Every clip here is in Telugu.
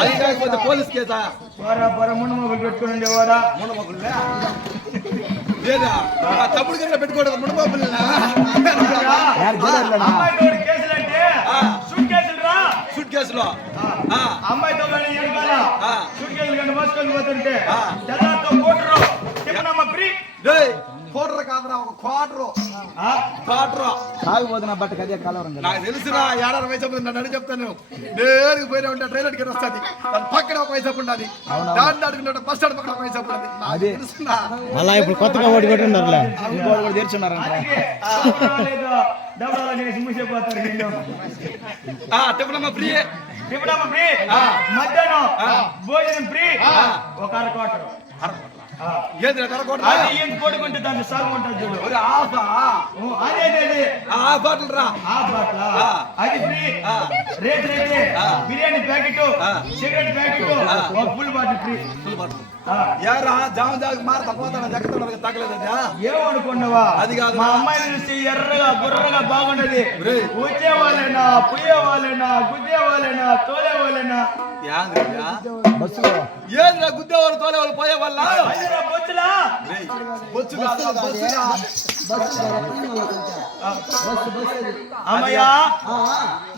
అది కాకపోతే పోలీస్ కేసా మున్న మొగులు పెట్టుకుని ఉండేవాడా మున్న మొగుళ్ళే లేదా తప్పుడు కింద పెట్టుకోవడం మున్న మొగుళ్ళ అమ్మాయి తోడు కేసులు అంటే సూట్ కేసులు రా సూట్ కేసులో అమ్మాయితో కానీ సూట్ కేసులు కానీ మోసుకొని పోతుంటే తెల్లారితో కోటరు చెప్పనమ్మ ఫ్రీ కోటరు కాదురా ఒక కోటరు సాగిపోతున్నా బట్ట కదే కలవరం నాకు తెలుసురా ఏడాది వయసు నన్ను చెప్తాను నేరుగా పోయినా ఉంటే ట్రైలర్ కి వస్తుంది దాని పక్కన ఒక వయసు ఉండాలి దాన్ని అడుగుతుంటే బస్ స్టాండ్ పక్కన ఒక వయసు ఉండాలి తెలుసునా మళ్ళా ఇప్పుడు కొత్తగా ఓడి కొట్టిండారులే ఇంకోటి కూడా తెరుచున్నారంట టిఫినమ్మ ఫ్రీ మధ్యాహ్నం భోజనం ఫ్రీ ఒక అర కోటరు ఏది కొడుకుంటే దాన్ని సాగు ఉంటుంది అది free rate biryani packet cigarette packet full bottle free ఏమనుకున్నావా అది కాదు మా అమ్మాయిని చూసి ఎర్రగా బుర్రగా బాగుండదు వచ్చే వాళ్ళైనా పుయ్యే వాళ్ళైనా గుద్దే వాళ్ళైనా తోలే వాళ్ళైనా ఏంద్రా గుద్దే వాళ్ళు తోలే వాళ్ళు పోయే వాళ్ళ అమ్మయ్యా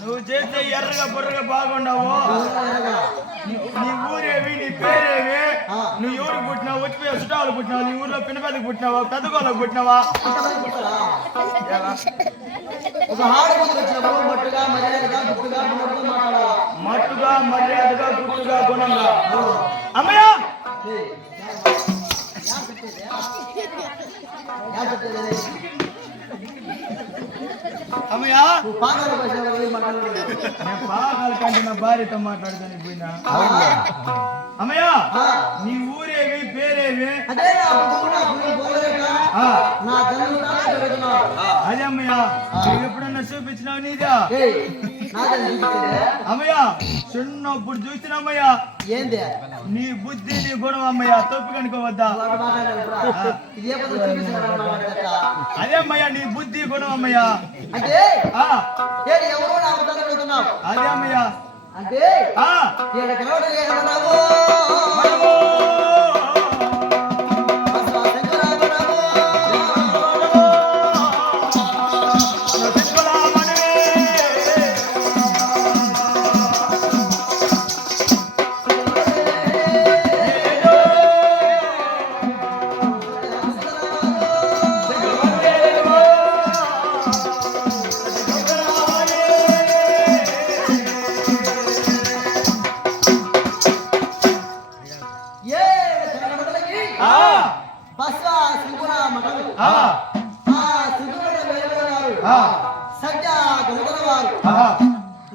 నువ్వు చేస్తే ఎర్రగా బుర్రగా బాగుండవు నీ ఊరేవి నీ పేరేవి నువ్వు ఎవరికి పుట్టినావు వచ్చిపోయా చుట్టాలు పుట్టినావు నీ ఊర్లో పిన్నపెద్దకు పుట్టినావా పెద్దగోళ్ళకు పుట్టినావా మట్టుగా మర్యాదగా గుట్టుగా గుణంగా అమ్మయ్యా అమ్మయ్యా పాగాల కంటే నా భార్యతో మాట్లాడుతాను పోయినా అమ్మయ్యా నీ ఊరేవి పేరేవి అదే అమ్మయ్యా నువ్వు ఎప్పుడన్నా చూపించినావు నీదా అమ్మయ్యా చిన్నప్పుడు చూసినామయ్యా ఏంది నీ బుద్ధి నీ గుణం అమ్మయ్యా తప్పు కనుకోవద్దా అదే అమ్మయ్యా నీ బుద్ధి గుణం అమ్మయ్యా అంటే అదే అమ్మయ్యా అంటే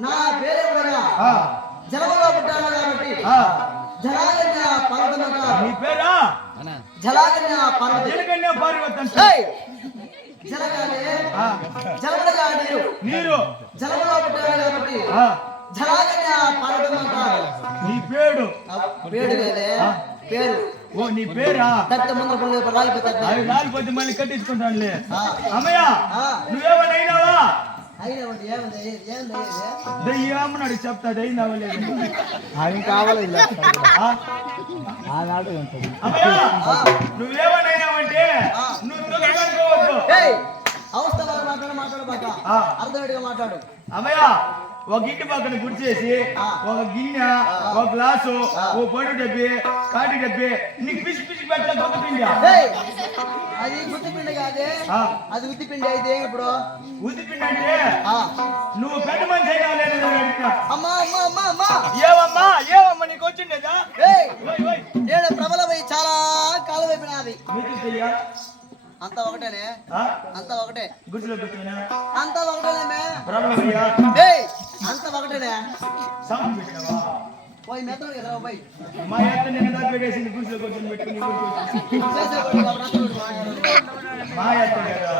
నా పేరు జలములో పుట్టాను కాబట్టి జలాగన్య పర్వతం నీ పేరా జలాగన్య పర్వతం జలగన్య పర్వతం జలములుగా నీరు జలములో పుట్టాను కాబట్టి జలాగన్య పర్వతం అంటారు నీ పేరు పేరు ఓ నీ పేరా తట్ట ముందు రాలిపోతే మళ్ళీ కట్టించుకుంటానులే అమ్మయ్య నువ్వేమన్నా అయినావా దయ్యమన్నాడు చెప్తా దయ్యావా లేదు ఆయన కావాలి నువ్వేమన్నా అయినావంటే నువ్వు అవస్థ మాట్లాడబాక అర్థమేటిగా మాట్లాడు అమ్మయ్య ఒక ఇంటి పక్కన గుర్చేసి ఒక గిన్నె ఒక గ్లాసు ఓ పొడి డబ్బి కాటి డబ్బి నీకు పిసి పిసి పెట్ట కొత్త పిండి అది గుత్తి పిండి కాదే అది ఉత్తి పిండి అయితే ఇప్పుడు ఉత్తి పిండి అంటే నువ్వు పెద్ద మనిషి అయినా లేదు అమ్మా అమ్మా అమ్మా అమ్మా ఏవమ్మా నీకు వచ్చిండేదా నేను ప్రబలమై చాలా కాలం అయిపోయినది మీకు అంతా ఒకటేనే అంతా ఒకటే గుడిలో కూర్చోనా అంతా ఒకటేనే బ్రహ్మయ్యా అంతా ఒకటేనే సాంగ్ పెట్టావా పోయి మెత్తడు కదా పోయి మా అత్త నేను దాపేసి గుడిలో కూర్చొని పెట్టుకుని మా అత్త కదా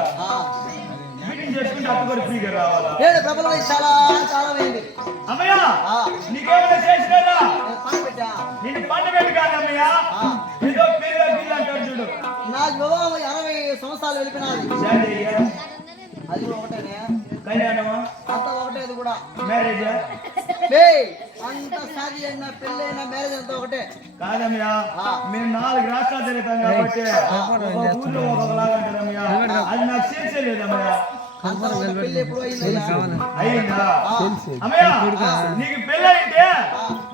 మీటింగ్ చేసుకుంటే అత్త కూడా ఫ్రీగా రావాలా నేను ప్రబలమై చాలా చాలా అయింది అమ్మయ్య నీకేమైనా చేసినారా పంట పెట్టా నేను పంట పెట్టి కాదమ్మయ్యా ఏదో పేరు బిల్లు అంటాడు చూడు నాకు వివాహం 60 సంవత్సరాలు వెళ్ళిపోయినది అది అది ఒకటేనే కళ్యాణమా అంత ఒకటే అది కూడా. మ్యారేజా ఏయ్, అంత సాది అయినా పెళ్ళి అయినా మ్యారేజ్ అంతా ఒకటే. కాదమ్మయ్యా మేము 4 రాష్ట్రాలు తిరుగుతాం కాబట్టి ఒక ఊర్లో ఒక్కొక్కలాగా అంటారమ్మయ్యా. అది నాకు తెలిసే లేదమ్మయ్యా. అంత ఒక పెళ్ళి ఎప్పుడు అయిందయ్యా? అయ్యిందా అమ్మయ్యా? నీకు పెళ్ళి అయితే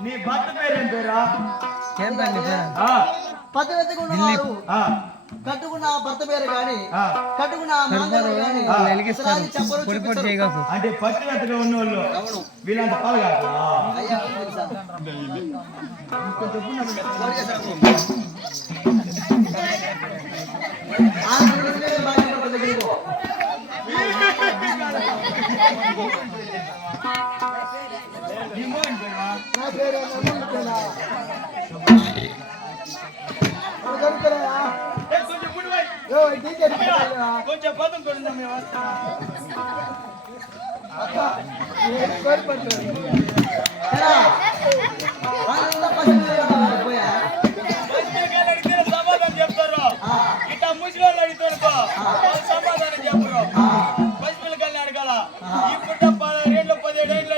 నీ భర్త పేరేం పేరా? పది వెతుకున్నవారు కట్టుకున్న భర్త పేరు గాని కట్టుకున్న మాంగళ్యం గాని చెప్పరు చూపించరు. అంటే పచ్చిమెత్తగా ఉన్నోళ్ళు అవును వీళ్ళంత పాల్గొంటారా? అయ్యా తెలుసా? ఆ గుడిలో బాగా పడుతుంది దగ్గరికి పో. నీ మోహన్ పేరా? నా పేరు నమ్ముకున్నా. దొరుకుతారా? కొంచెం గుడి పోయి. ఓ టీచర్ అమ్మయ్యా, కొంచెం పదం కొడుందా మేము వస్తా. సమాధానం చెప్తారు. ఇట్లా ముసలి అడిగితే సమాధానం చెప్పరు. పసిపిల్లకాయలు అడగాల. ఇప్పుడు 17 ఏళ్ళు 17 ఏళ్ళు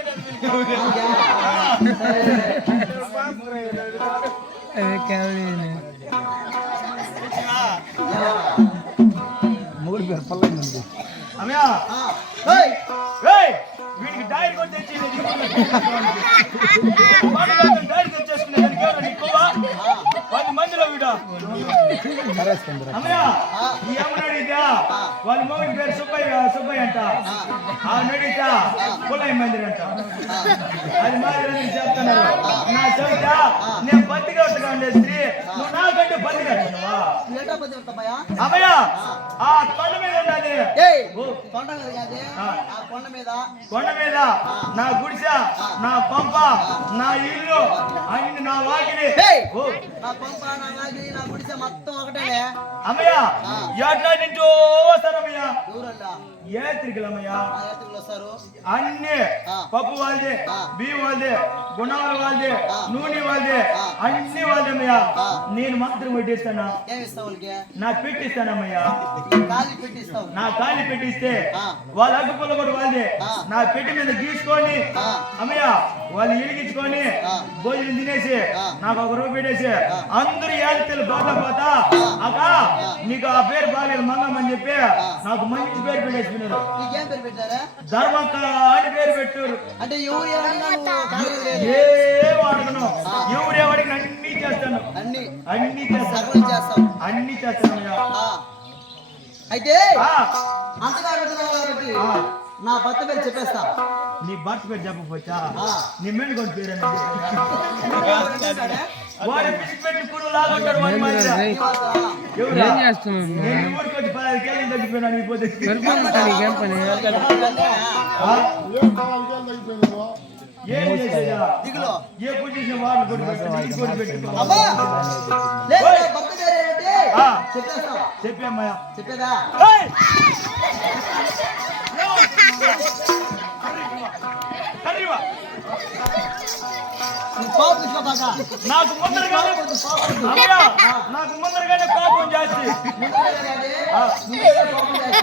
అమ్మయ్యా వీడికి డైరీ కూడా తెచ్చి డైరీ తెచ్చేసుకునే నీకు 10 మందిలో వీడు అమ్మయ్యా ఈ అమ్మని అడిగితే వాళ్ళ మొగడి పేరు సుబ్బయ్య అంట. ఆమె అడిగితే పుల్లయ్య మందిర్ అంట. అది మాదిరి చెప్తున్నారు. నా చెబుతా నేను పత్తిగా ఉండే స్త్రీ నువ్వు నాకంటే పత్తిగా అమ్మయ్యా ఆ కొండ మీద ఉన్నది. కొండ మీద నా గుడిసె నా పంప నా ఇల్లు అన్ని నా వాకిలి మొత్తం ఒకటే. అమ్మయ్యా ఎట్లా నింటూ వస్తారమ్మయ్యా? ఏ తిరిగిలమ్మయ్యా? వస్తారు అన్ని పప్పు వాళ్ళది, బియ్యం వాళ్ళది, గుణాలు వాళ్ళది, నూనె వాళ్ళది, అన్ని వాళ్ళదమ్మయ్యా. నేను మాత్రం వడ్డిస్తానా? నాకు పెట్టిస్తానమ్మయ్యా. నా ఖాళీ పెట్టిస్తే వాళ్ళ అగ్గుపుల్ల కూడా వాళ్ళది. నా పెట్టి మీద గీసుకొని అమ్మయ్యా వాళ్ళు ఇలిగించుకొని భోజనం తినేసి నాకు 1 రూపాయి పెట్టేసి అందరూ ఏళ్ళ బాగా పోతా అక్క నీకు ఆ పేరు బాగాలేదు మంగమ్మని చెప్పి నాకు మంచి పేరు పెట్టేసి నీకేం పేరు పెట్టారా? ధర్మక్క అని పేరు పెట్టారు. అంటే ఎవరు ఏం అడగను, ఎవరేవాడికి అన్ని చేస్తాను, అన్ని చేస్తాను, అన్ని చేస్తాను. అయితే అంతగా అడుగుతున్నావు కాబట్టి నా భర్త పేరు చెప్పేస్తా. నీ భర్త పేరు చెప్పవచ్చా? నీ మెండు కొన్ని పేరు వాడు పిచ్చి పెట్టి పురుగు లాగుంటాడు. ఏం చేస్తున్నావు? నేను ఊరికి వచ్చి 10 కేజీలు తగ్గిపోయినా నీ పోతే ఏం చేసేదా? దిగులో ఏ పొజిషన్ వాళ్ళు కొట్టి పెట్టుకో. చెప్పమ్మా చెప్పేదా? నాకు ముందరగానే కోపం చేసి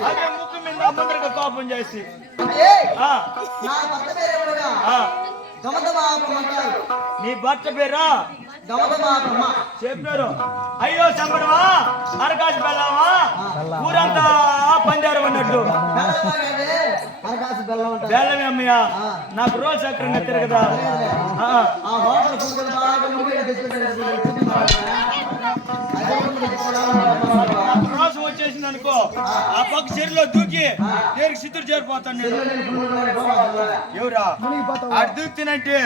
అదే ముక్కు మీద ముందరగా కోపం చేసి నీ భర్త పేరా చెప్పారు. అయ్యో చంపడమా అరకాసి బెల్లమా ఊరంతా పందారు అన్నట్టు బెల్లమే అమ్మయ్యా. నాకు రోజు సక్రంగా తిరగదా? రోజు వచ్చేసింది అనుకో ఆ పక్క చెరువులో దూకి దేనికి సిద్ధుడు చేరిపోతాను నేను. ఎవరా ఆడు దూకుతానంటే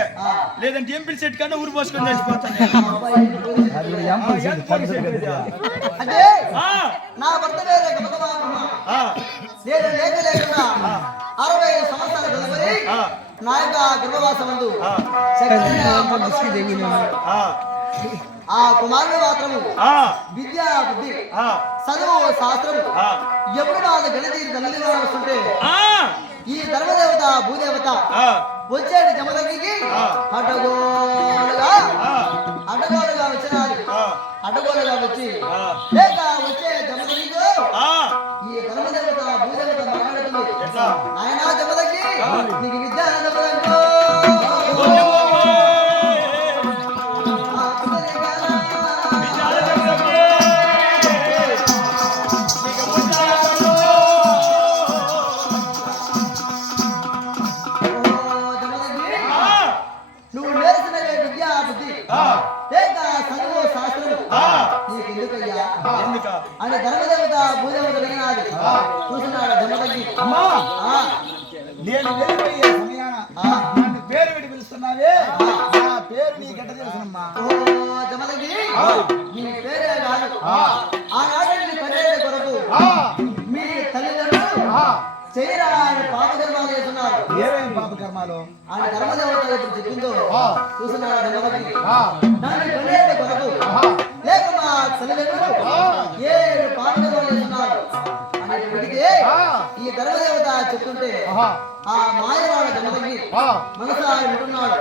లేదంటే ఎంపీ సెట్ కన్నా ఊరు పోసుకొని చచ్చిపోతాను. నా భర్త నేను లేక లేకుండా 65 సంవత్సరాల తదుపరి నా యొక్క గర్భవాసమందు ఆ కుమారుడు మాత్రము విద్యా బుద్ధి చదువు శాస్త్రం ఎప్పుడు బాధ గణతి తల్లి వస్తుంటే ఈ ధర్మదేవత భూదేవత వచ్చేది జమదగ్గికి అడ్డగోలుగా వచ్చినది. అడ్డగోలుగా వచ్చి లేక వచ్చే జమదగ్గితో ఈ ధర్మదేవత భూదేవత మాట్లాడుతుంది. ఆయన జమదగ్గి విద్యా బుద్ధి లేక చదువు శాస్త్రము నీకు ఎందుకయ్యా ఎందుక అని ధర్మదేవత భూదేవత అడిగినాది చూస్తున్నాడు ధర్మదగ్గి అమ్మా నేను వెళ్ళిపోయే సమయాన నన్ను పేరు పెట్టి పిలుస్తున్నావే నా పేరు నీకెట్ట తెలుసునమ్మా ఓ ధర్మదగ్గి నీ పేరే కాదు ఆనాడు నీ పన్నెండు కొరకు మీ తల్లిదండ్రులు చేయరాని పాపకర్మాలు చేస్తున్నారు ఏమేం పాపకర్మాలు ఆయన ధర్మదేవత ఎప్పుడు చెప్పిందో చూస్తున్నాడు ధర్మదగ్గి దాన్ని పన్నెండు కొరకు లేక మా తల్లిదండ్రులు ఏ పాపకర్మాలు చేస్తున్నారు అని పెడితే ఈ ధర్మదేవత చెప్తుంటే ఆ మాయవాడ ధర్మదగ్గి మనసారి వింటున్నాడు